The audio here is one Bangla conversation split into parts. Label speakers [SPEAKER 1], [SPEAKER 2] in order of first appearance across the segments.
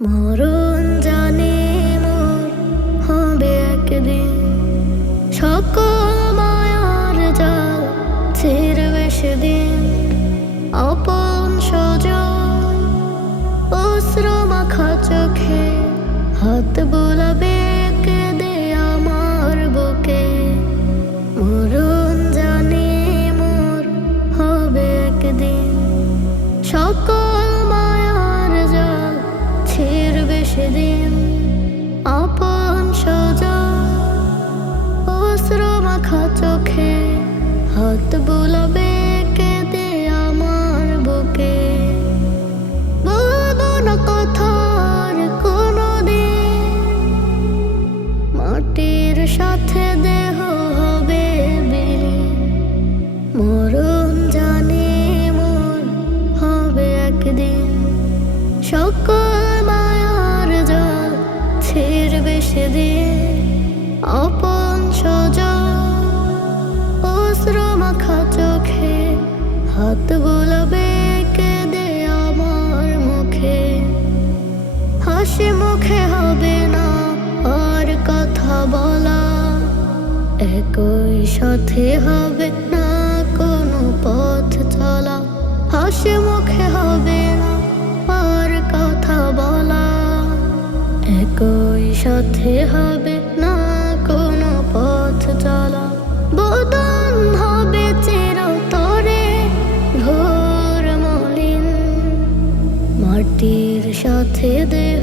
[SPEAKER 1] মরণ জানে হবে একদিন। সকল মায়ার জাল ছিড়বে সেদিন অপন সজন অস্ত্র মাখা চোখে হাত বোলাবে একদিন। সকল সেদিন আপন সজন অস্ত্র মাখা চোখে হাত বুলাবে। আমার মুখে। হাসি মুখে হবে না আর কথা বলা, একই সাথে হবে না কোনো পথ চলা। হাসি সাথে হবে না কোনো পথ চলা। ঘোর মলিন। মাটির সাথে দেহ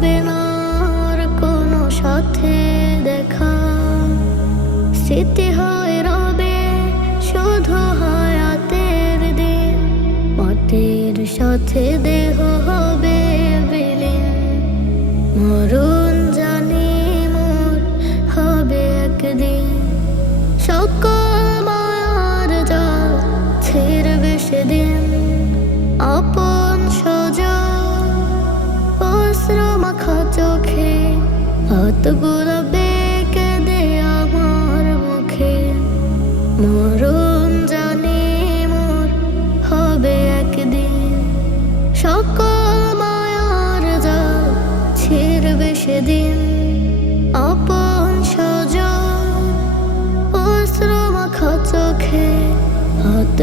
[SPEAKER 1] হবে না কোনো সাথে দেখা। স্মৃতি হয়ে রবে, শুধু হায়াতের দিন। মাটির সাথে দেহ হবে বিলীন। মরণ জানি মোর হবে একদিন। সকল মায়ার জল ছিড়বে সেদিন। সেদিন আপন সজন অস্ত্র মাখা চোখে হাত